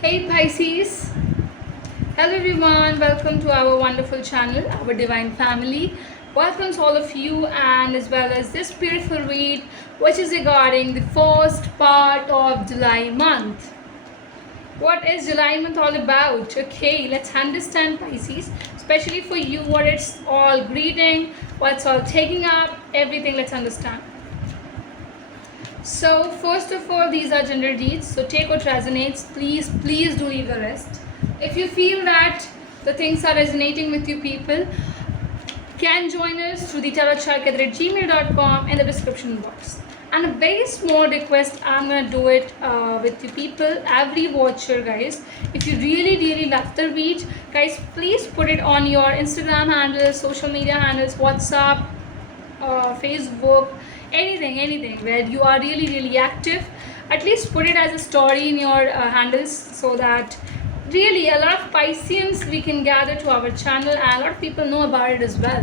Hey Pisces, hello everyone, welcome to our wonderful channel, our divine family. Welcomes all of you and as well as this beautiful read which is regarding the first part of July month. What is July month all about? Okay, let's understand Pisces, especially for you what it's all greeting, what's all taking up, everything let's understand. So first of all, these are general reads, so take what resonates. Please do leave the rest. If you feel that the things are resonating with you people, can join us through the tarotchark@gmail.com in the description box. And a very small request, I'm gonna do it with you people, every watcher guys. If you really love the read, guys, please put it on your Instagram handles, social media handles, WhatsApp, Facebook, anything where you are really active. At least put it as a story in your handles, so that really a lot of Pisceans we can gather to our channel and a lot of people know about it as well.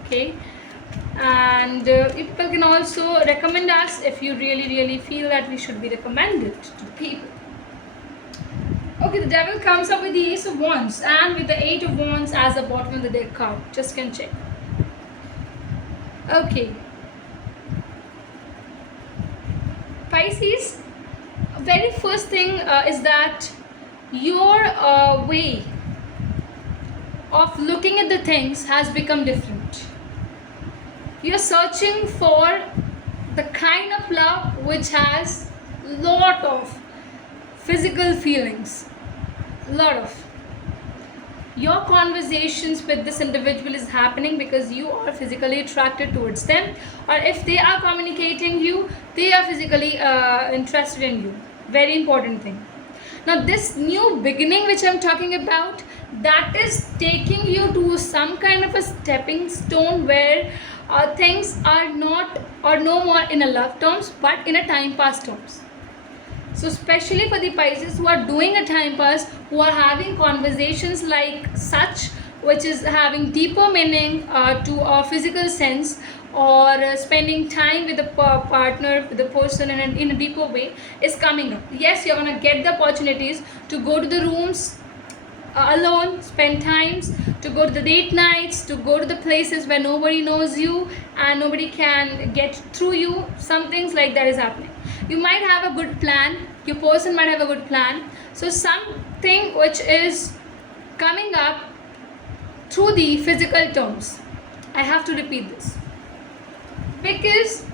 Okay, and people can also recommend us if you really feel that we should be recommended to the people. Okay, the devil comes up with the Ace of Wands and with the Eight of Wands as the bottom of the deck card. Just can check. Okay, Pisces, very first thing is that your way of looking at the things has become different. You're searching for the kind of love which has lot of physical feelings, lot of. Your conversations with this individual is happening because you are physically attracted towards them, or if they are communicating you, they are physically interested in you. Very important thing. Now this new beginning which I'm talking about, that is taking you to some kind of a stepping stone where things are not or no more in a love terms but in a time pass terms. So especially for the Pisces who are doing a time pass, who are having conversations like such, which is having deeper meaning to a physical sense, or spending time with the partner, with the person in a deeper way, is coming up. Yes, you're gonna get the opportunities to go to the rooms alone, spend times, to go to the date nights, to go to the places where nobody knows you and nobody can get through you. Some things like that is happening. You might have a good plan, your person might have a good plan, so something which is coming up through the physical terms. I have to repeat this because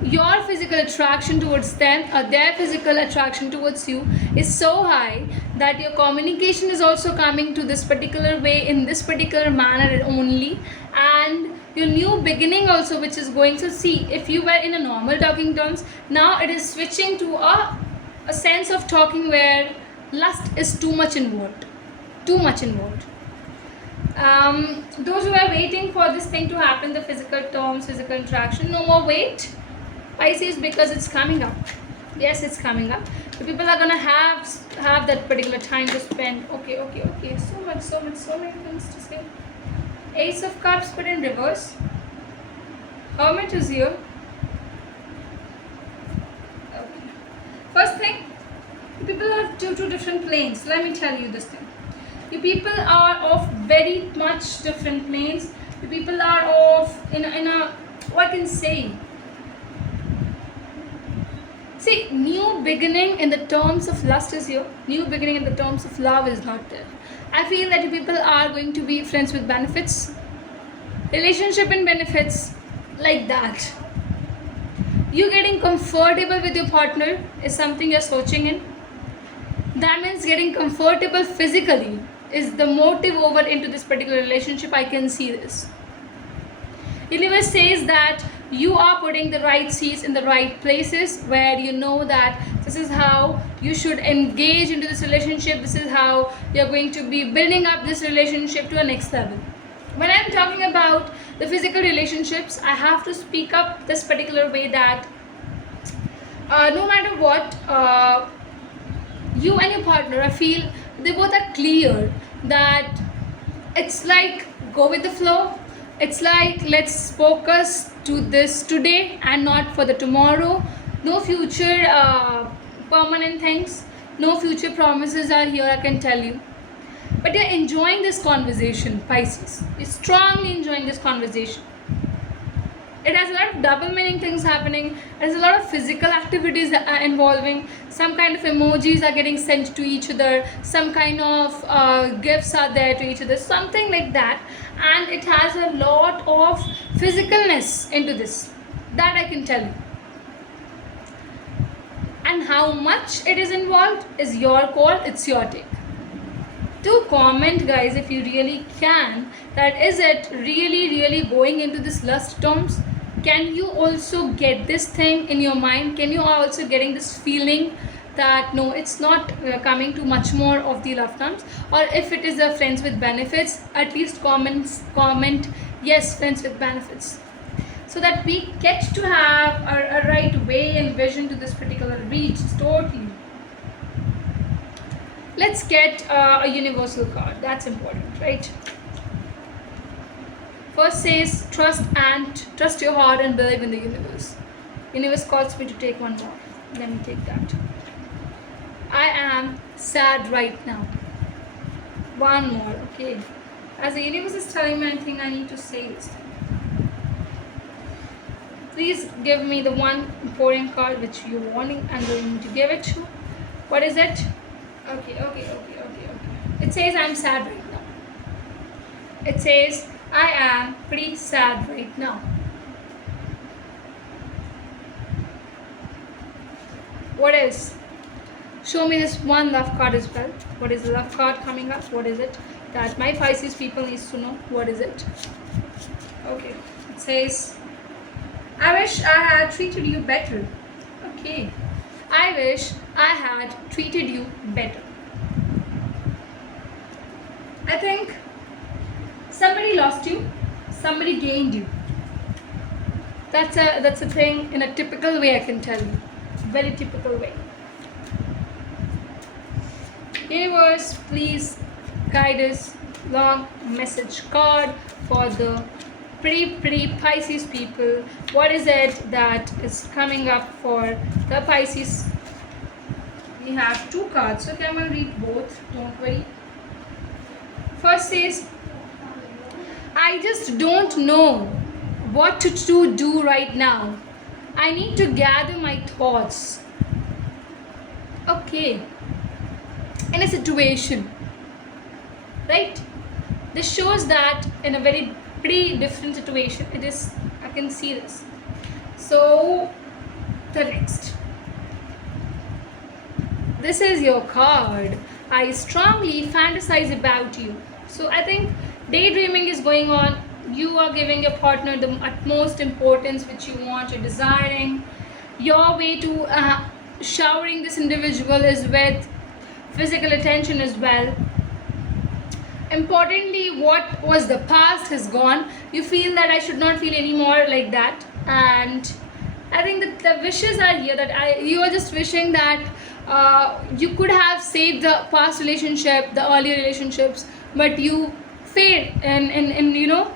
your physical attraction towards them or their physical attraction towards you is so high that your communication is also coming to this particular way, in this particular manner only, and your new beginning also which is going. So see, if you were in a normal talking terms, now it is switching to a sense of talking where lust is too much involved. Those who are waiting for this thing to happen, the physical terms, physical interaction, no more wait Pisces, because it's coming up. Yes, it's coming up. So people are gonna have that particular time to spend. Okay. So many things to say. Ace of Cups put in reverse. Hermit is here. Okay. First thing, people are two different planes. Let me tell you this thing. You people are of very much different planes. You people are of in a what can say. See, new beginning in the terms of lust is here. New beginning in the terms of love is not there. I feel that you people are going to be friends with benefits, relationship and benefits, like that. You getting comfortable with your partner is something you're searching in. That means getting comfortable physically is the motive over into this particular relationship. I can see this. Universe says that you are putting the right seeds in the right places, where you know that this is how you should engage into this relationship, this is how you're going to be building up this relationship to a next level. When I'm talking about the physical relationships, I have to speak up this particular way that no matter what, you and your partner, I feel they both are clear that it's like go with the flow. It's like let's focus to this today and not for the tomorrow. No future permanent things. No future promises are here, I can tell you. But you're enjoying this conversation, Pisces. You're strongly enjoying this conversation. It has a lot of double meaning things happening. There's a lot of physical activities that are involving. Some kind of emojis are getting sent to each other. Some kind of gifts are there to each other. Something like that. And it has a lot of physicalness into this. That I can tell you. And how much it is involved is your call. It's your take. Do comment, guys, if you really can, that is it really going into this lust terms? Can you also get this thing in your mind? Can you also getting this feeling that no, it's not coming to much more of the love terms? Or if it is a friends with benefits, at least comment yes, friends with benefits, so that we get to have a right way and vision to this particular reach. Totally. Let's get a universal card. That's important, right? First says trust your heart and believe in the universe. Universe calls me to take one more. Let me take that. I am sad right now. One more, okay. As the universe is telling me, I think I need to say this. Please give me the one important card which you're wanting. I'm going to give it to. What is it? Okay. It says I'm sad right now. It says I am pretty sad right now. What else? Show me this one love card as well. What is the love card coming up? What is it that my Pisces people needs to know? What is it? Okay. It says I wish I had treated you better. Okay. I wish I had treated you better. I think somebody lost you, somebody gained you. That's a thing in a typical way, I can tell you. Very typical way. Universe, please guide us. Long message card for the pretty Pisces people. What is it that is coming up for the Pisces? We have two cards. Okay, I'm going to read both. Don't worry. First says, I just don't know what to do right now. I need to gather my thoughts. Okay. In a situation, right? This shows that in a very pretty different situation. It is, I can see this. So the next, this is your card. I strongly fantasize about you. So I think daydreaming is going on. You are giving your partner the utmost importance which you want. You're desiring. Your way to showering this individual is with physical attention as well. Importantly, what was the past has gone. You feel that I should not feel anymore like that. And I think that the wishes are here, that you are just wishing that you could have saved the past relationship, the earlier relationships, but you failed in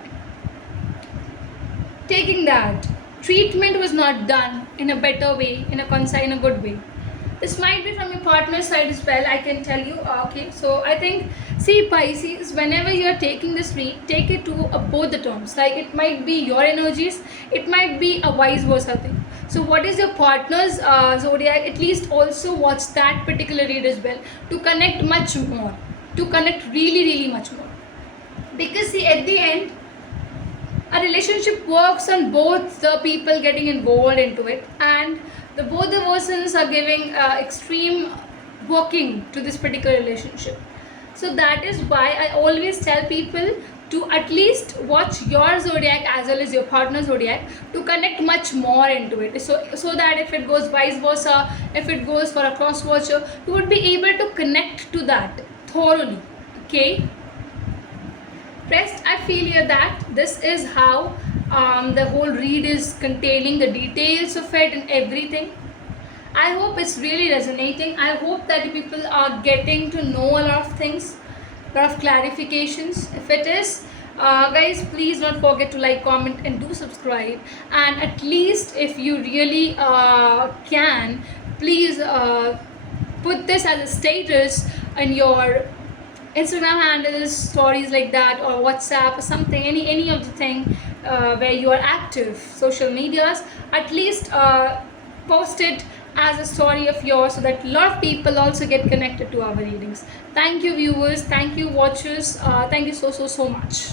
taking that. Treatment was not done in a better way, in a good way. This might be from your partner's side as well, I can tell you. Okay, so I think, see Pisces, whenever you are taking this read, take it to both the terms. Like it might be your energies, it might be a vice versa thing. So what is your partner's zodiac? At least also watch that particular read as well to connect much more, to connect really much more. Because see, at the end, a relationship works on both the people getting involved into it, and both the persons are giving extreme working to this particular relationship. So that is why I always tell people to at least watch your zodiac as well as your partner's zodiac to connect much more into it. So that if it goes vice versa, if it goes for a cross watcher, you would be able to connect to that thoroughly. Okay. Rest, I feel here that this is how the whole read is containing the details of it and everything. I hope it's really resonating. I hope that people are getting to know a lot of things, a lot of clarifications. If it is, guys, please don't forget to like, comment and do subscribe. And at least if you really can, please put this as a status in your Instagram handles, stories like that, or WhatsApp or something, any of the thing where you are active, social medias. At least post it as a story of yours so that a lot of people also get connected to our readings. Thank you, viewers. Thank you, watchers. Thank you so much.